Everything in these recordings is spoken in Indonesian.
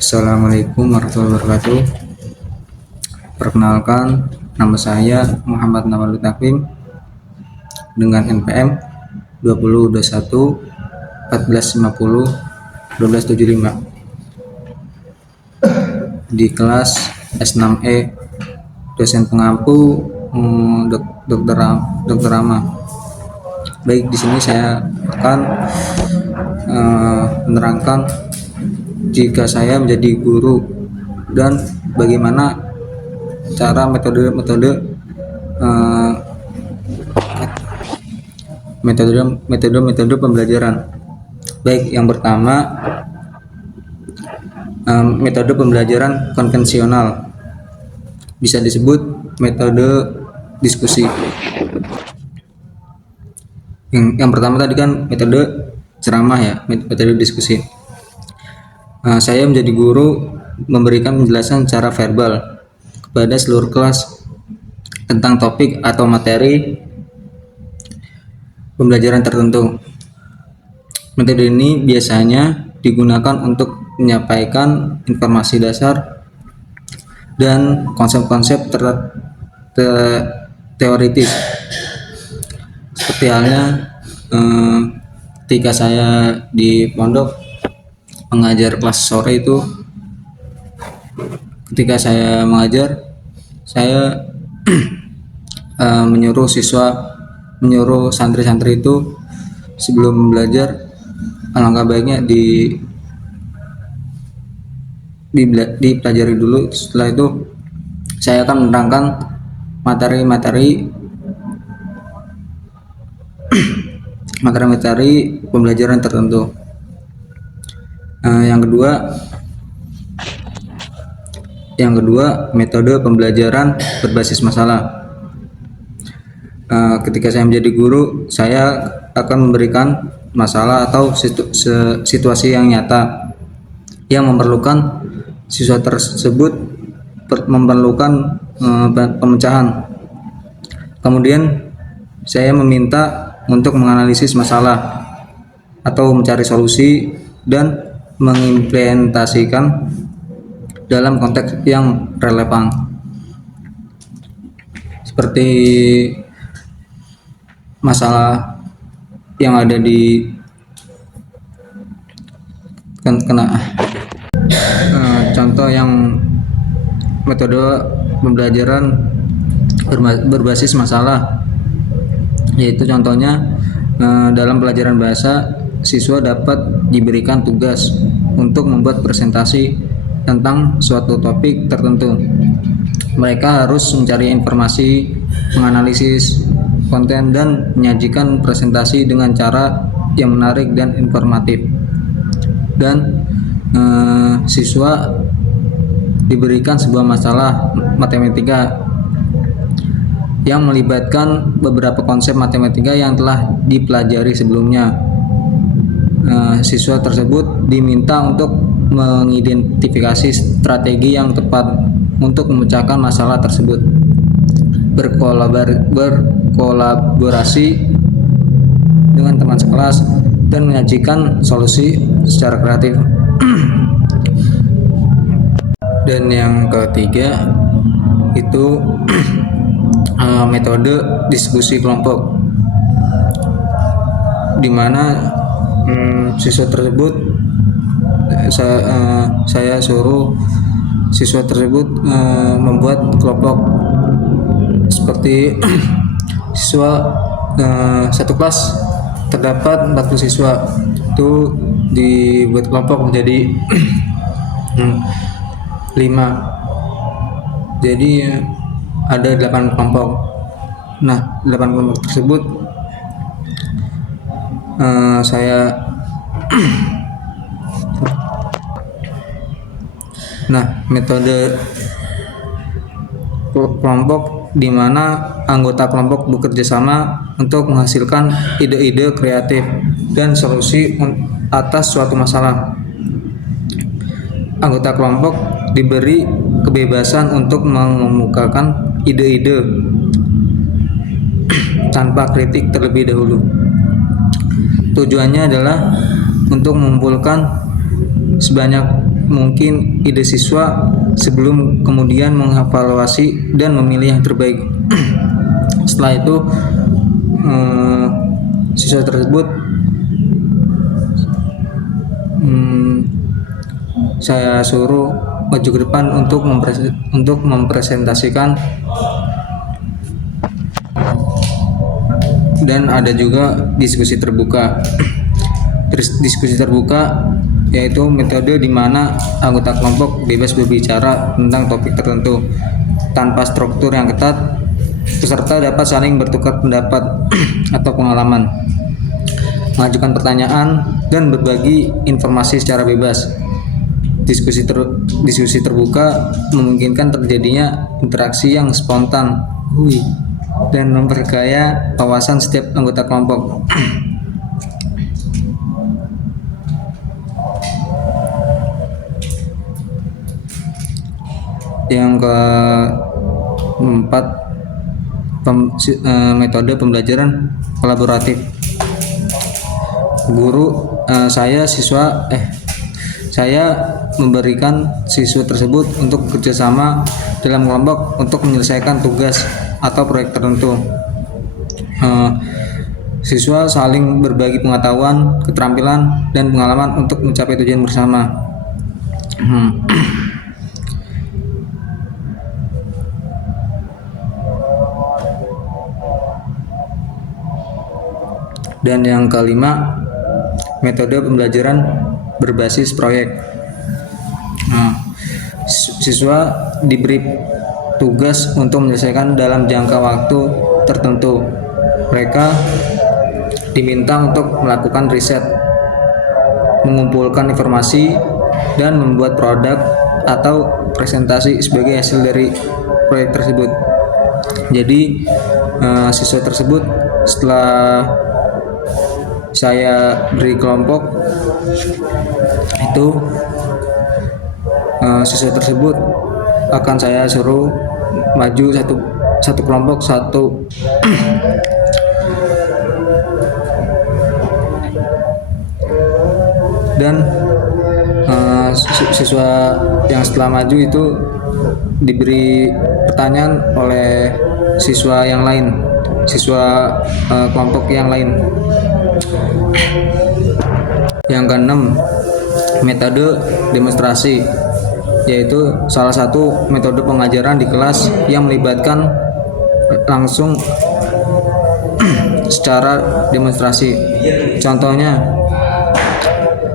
Assalamualaikum warahmatullahi wabarakatuh. Perkenalkan, nama saya Muhammad Nawaluddin Takwim dengan NPM 2021 1450 1275 di kelas S6E, dosen pengampu Dr. Rama. Baik, di sini saya akan menerangkan jika saya menjadi guru dan bagaimana cara metode pembelajaran. Baik, yang pertama metode pembelajaran konvensional, bisa disebut metode diskusi. Yang pertama tadi kan metode ceramah ya, metode diskusi. Saya menjadi guru memberikan penjelasan secara verbal kepada seluruh kelas tentang topik atau materi pembelajaran tertentu. Metode ini biasanya digunakan untuk menyampaikan informasi dasar dan konsep-konsep teoritis. Seperti halnya ketika saya di pondok mengajar kelas sore itu, ketika saya mengajar, saya menyuruh santri-santri itu sebelum belajar alangkah baiknya dipelajari dulu. Setelah itu saya akan menerangkan materi-materi pembelajaran tertentu. Yang kedua metode pembelajaran berbasis masalah. Ketika saya menjadi guru, saya akan memberikan masalah atau situasi yang nyata yang memerlukan siswa tersebut memerlukan pemecahan. Kemudian saya meminta untuk menganalisis masalah atau mencari solusi dan mengimplementasikan dalam konteks yang relevan, seperti masalah yang ada di contoh yang metode pembelajaran berbasis masalah, yaitu contohnya dalam pelajaran bahasa, siswa dapat diberikan tugas untuk membuat presentasi tentang suatu topik tertentu. Mereka harus mencari informasi, menganalisis konten, dan menyajikan presentasi dengan cara yang menarik dan informatif. Dan siswa diberikan sebuah masalah matematika yang melibatkan beberapa konsep matematika yang telah dipelajari sebelumnya. Siswa tersebut diminta untuk mengidentifikasi strategi yang tepat untuk memecahkan masalah tersebut, berkolaborasi dengan teman sekelas, dan menyajikan solusi secara kreatif. Dan yang ketiga itu metode diskusi kelompok, di mana siswa tersebut saya suruh siswa tersebut membuat kelompok. Seperti siswa satu kelas terdapat 40 siswa, itu dibuat kelompok menjadi 5. Jadi ada 8 kelompok. Nah, 8 kelompok tersebut metode kelompok di mana anggota kelompok bekerja sama untuk menghasilkan ide-ide kreatif dan solusi atas suatu masalah. Anggota kelompok diberi kebebasan untuk mengemukakan ide-ide tanpa kritik terlebih dahulu. Tujuannya adalah untuk mengumpulkan sebanyak mungkin ide siswa sebelum kemudian mengevaluasi dan memilih yang terbaik. Setelah itu siswa tersebut saya suruh maju ke depan untuk mempresentasikan, dan ada juga diskusi terbuka. Diskusi terbuka yaitu metode di mana anggota kelompok bebas berbicara tentang topik tertentu tanpa struktur yang ketat. Peserta dapat saling bertukar pendapat atau pengalaman, mengajukan pertanyaan, dan berbagi informasi secara bebas. Diskusi terbuka memungkinkan terjadinya interaksi yang spontan dan memperkaya wawasan setiap anggota kelompok. Yang keempat, metode pembelajaran kolaboratif. Saya memberikan siswa tersebut untuk bekerjasama dalam kelompok untuk menyelesaikan tugas atau proyek tertentu. Siswa saling berbagi pengetahuan, keterampilan, dan pengalaman untuk mencapai tujuan bersama. Dan yang kelima, metode pembelajaran berbasis proyek. Siswa diberi tugas untuk menyelesaikan dalam jangka waktu tertentu. Mereka diminta untuk melakukan riset, mengumpulkan informasi, dan membuat produk atau presentasi sebagai hasil dari proyek tersebut. Jadi siswa tersebut setelah saya beri kelompok itu, siswa tersebut akan saya suruh maju satu kelompok satu dan siswa yang setelah maju itu diberi pertanyaan oleh siswa yang lain, siswa kelompok yang lain. Yang keenam, metode demonstrasi, yaitu salah satu metode pengajaran di kelas yang melibatkan langsung secara demonstrasi. Contohnya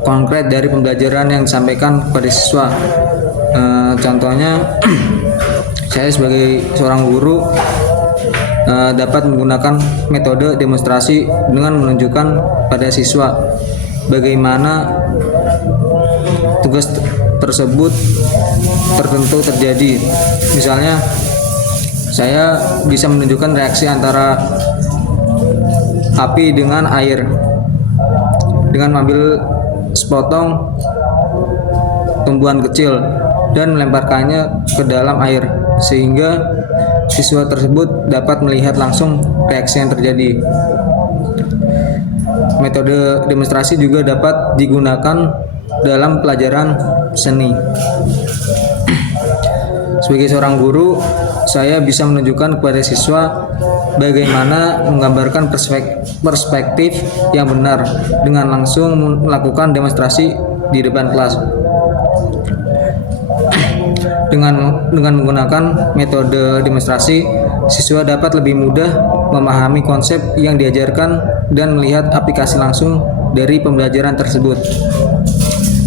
konkret dari pembelajaran yang disampaikan kepada siswa. Contohnya saya sebagai seorang guru dapat menggunakan metode demonstrasi dengan menunjukkan pada siswa bagaimana tugas tersebut tertentu terjadi. Misalnya saya bisa menunjukkan reaksi antara api dengan air dengan mengambil sepotong tumbuhan kecil dan melemparkannya ke dalam air, sehingga siswa tersebut dapat melihat langsung reaksi yang terjadi. Metode demonstrasi juga dapat digunakan dalam pelajaran seni. Sebagai seorang guru, saya bisa menunjukkan kepada siswa bagaimana menggambarkan perspektif yang benar dengan langsung melakukan demonstrasi di depan kelas. Dengan menggunakan metode demonstrasi, siswa dapat lebih mudah memahami konsep yang diajarkan dan melihat aplikasi langsung dari pembelajaran tersebut.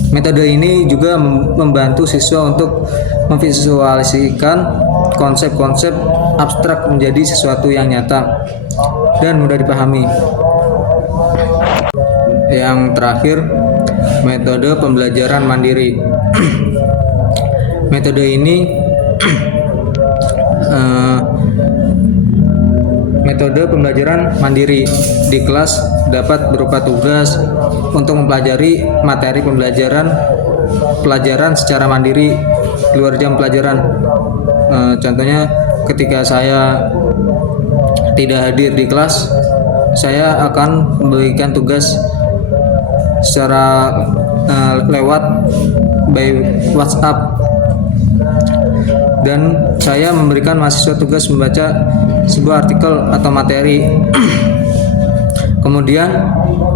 Metode ini juga membantu siswa untuk memvisualisasikan konsep-konsep abstrak menjadi sesuatu yang nyata dan mudah dipahami. Yang terakhir, metode pembelajaran mandiri. Metode ini metode pembelajaran mandiri di kelas dapat berupa tugas untuk mempelajari materi pelajaran secara mandiri di luar jam pelajaran. Contohnya ketika saya tidak hadir di kelas, saya akan memberikan tugas secara lewat by WhatsApp, dan saya memberikan mahasiswa tugas membaca sebuah artikel atau materi. Kemudian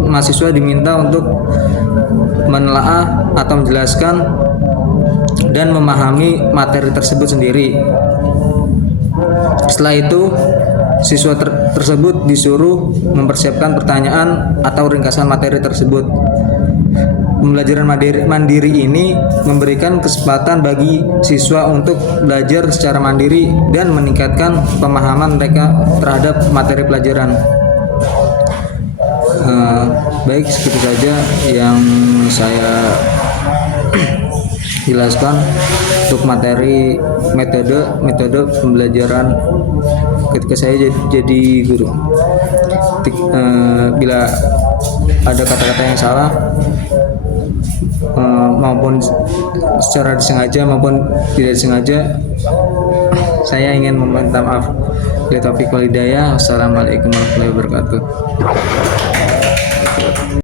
mahasiswa diminta untuk menelaah atau menjelaskan dan memahami materi tersebut sendiri. Setelah itu, siswa tersebut disuruh mempersiapkan pertanyaan atau ringkasan materi tersebut. Pembelajaran mandiri ini memberikan kesempatan bagi siswa untuk belajar secara mandiri dan meningkatkan pemahaman mereka terhadap materi pelajaran. Baik, segitu saja yang saya jelaskan untuk materi metode pembelajaran ketika saya jadi guru. Bila ada kata-kata yang salah maupun secara disengaja maupun tidak disengaja, saya ingin meminta maaf. Bila taufiq wal hidayah. Wassalamualaikum warahmatullahi wabarakatuh.